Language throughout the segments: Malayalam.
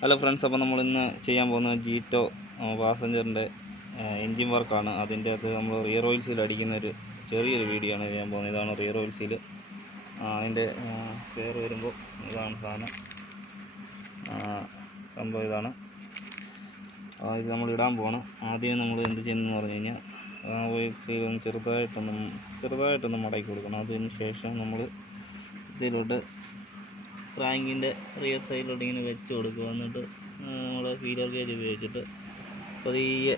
ഹലോ ഫ്രണ്ട്സ്, അപ്പോൾ നമ്മളിന്ന് ചെയ്യാൻ പോകുന്നത് ജീറ്റോ പാസഞ്ചറിൻ്റെ എൻജിൻ വർക്കാണ്. അതിൻ്റെ അകത്ത് നമ്മൾ റിയർ ഓയിൽ സീൽ അടിക്കുന്നൊരു ചെറിയൊരു വീഡിയോ ആണ് ചെയ്യാൻ പോകുന്നത്. ഇതാണ് റിയർ ഓയിൽ സീൽ. അതിൻ്റെ സ്പെയർ വരുമ്പോൾ ഇതാണ് സാധനം. സംഭവം ഇതാണ്. ഇത് നമ്മൾ ഇടാൻ പോകണം. ആദ്യം നമ്മൾ എന്ത് ചെയ്യുന്നതെന്ന് പറഞ്ഞു കഴിഞ്ഞാൽ ഓയിൽ സീൽ ഒന്ന് ചെറുതായിട്ടൊന്ന് മടക്കി കൊടുക്കണം. അതിന് ശേഷം നമ്മൾ ഇതിലോട്ട് ക്രാങ്കിൻ്റെ റിയർ സൈഡിലോട്ട് ഇങ്ങനെ വെച്ച് കൊടുക്കുക. എന്നിട്ട് നമ്മൾ ഫീലർ ഗേജ് ഉപയോഗിച്ചിട്ട് പതിയെ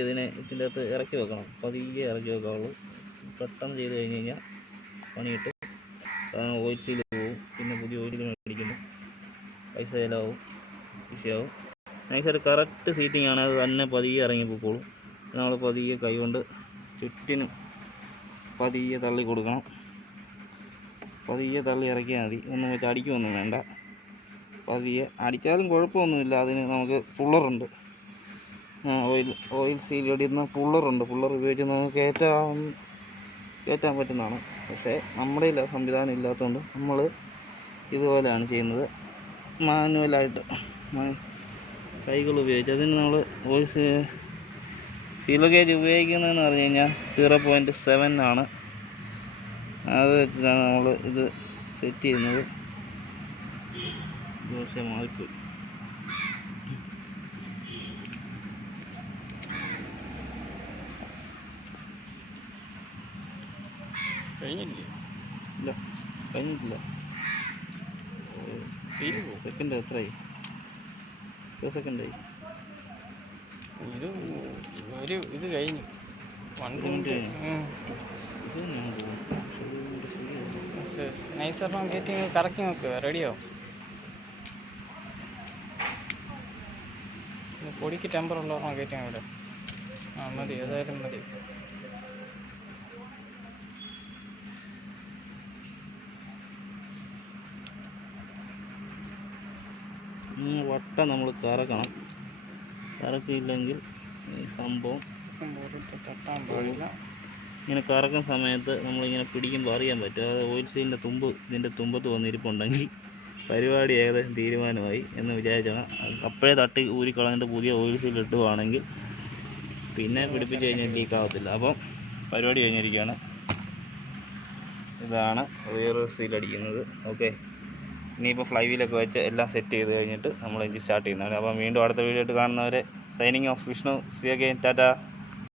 ഇതിൻ്റെ അകത്ത് ഇറക്കി വെക്കണം. പതിയെ ഇറക്കി വെക്കാവുള്ളൂ. പെട്ടെന്ന് ചെയ്ത് കഴിഞ്ഞ് കഴിഞ്ഞാൽ പണിയിട്ട് ഓയിൽ സീൽ പോവും. പിന്നെ പുതിയ ഓയിൽ മേടിക്കുന്നു, പൈസ ചിലവാകും, വിഷയമാവും. നൈസായിട്ട് കറക്റ്റ് സീറ്റിംഗ് ആണ്. അത് തന്നെ പതിയെ ഇറങ്ങിപ്പോയിക്കോളും. നമ്മൾ പതിയെ കൈകൊണ്ട് ചുറ്റിനും പതിയെ തള്ളി കൊടുക്കണം. പതിയെ തള്ളി ഇറക്കിയാൽ മതി. ഒന്നും വെച്ച് അടിക്കുകയൊന്നും വേണ്ട. പതിയെ അടിച്ചാലും കുഴപ്പമൊന്നുമില്ല. അതിന് നമുക്ക് പുള്ളറുണ്ട്, ഓയിൽ സീൽ ഇടുന്ന പുള്ളറുണ്ട്. പുള്ളർ ഉപയോഗിച്ച് നമുക്ക് കയറ്റാൻ പറ്റുന്നതാണ്. പക്ഷേ നമ്മുടെ സംവിധാനം ഇല്ലാത്തതുകൊണ്ട് നമ്മൾ ഇതുപോലെയാണ് ചെയ്യുന്നത്. മാനുവലായിട്ട് കൈകൾ ഉപയോഗിച്ച്. അതിന് നമ്മൾ ഓയിൽ ഫീലർ ഗേജ് ഉപയോഗിക്കുന്നതെന്ന് പറഞ്ഞു കഴിഞ്ഞാൽ 0.7 ആണ്. അത് വെച്ചിട്ടാണ് നമ്മൾ ഇത് സെറ്റ് ചെയ്യുന്നത്. പക്ഷേ മാറിപ്പോയി. ഇല്ല, കഴിഞ്ഞിട്ടില്ല. സെക്കൻഡ് എത്രയായി? എത്ര സെക്കൻഡായി? ഇത് കഴിഞ്ഞു. നൈസറിനും കയറ്റി കറക്കി നോക്കുക. റെഡിയോ? പൊടിക്ക് ടെമ്പർ ഉള്ളവരണം കയറ്റി ഇവിടെ. മതി, ഏതായാലും മതി. വട്ടം നമ്മൾ കറക്കണം. കറക്കിയില്ലെങ്കിൽ ഈ സംഭവം തട്ടാൻ പാടില്ല. ഇങ്ങനെ കറക്കുന്ന സമയത്ത് നമ്മളിങ്ങനെ പിടിക്കുമ്പോൾ അറിയാൻ പറ്റും. അത് ഓയിൽ സീലിൻ്റെ ഇതിൻ്റെ തുമ്പത്ത് വന്നിരിപ്പുണ്ടെങ്കിൽ പരിപാടി ഏകദേശം തീരുമാനമായി എന്ന് വിചാരിച്ചാണ്. അപ്പോഴേ തട്ടി ഊരിക്കളഞ്ഞിട്ട് പുതിയ ഓയിൽ സീൽ ഇട്ടുവാണെങ്കിൽ പിന്നെ പിടിപ്പിച്ച് കഴിഞ്ഞാൽ ലീക്ക് ആകത്തില്ല. അപ്പം പരിപാടി കഴിഞ്ഞിരിക്കുകയാണ്. ഇതാണ് റിയർ സീൽ അടിക്കുന്നത്. ഓക്കെ, ഇനിയിപ്പോൾ ഫ്ലൈ വീലൊക്കെ വെച്ച് എല്ലാം സെറ്റ് ചെയ്ത് കഴിഞ്ഞിട്ട് നമ്മൾ എഞ്ചിൻ സ്റ്റാർട്ട് ചെയ്യുന്നതാണ്. അപ്പം വീണ്ടും അടുത്ത വീഡിയോ ആയിട്ട് കാണുന്നവരെ signing off. Vishnu, C again, Tata.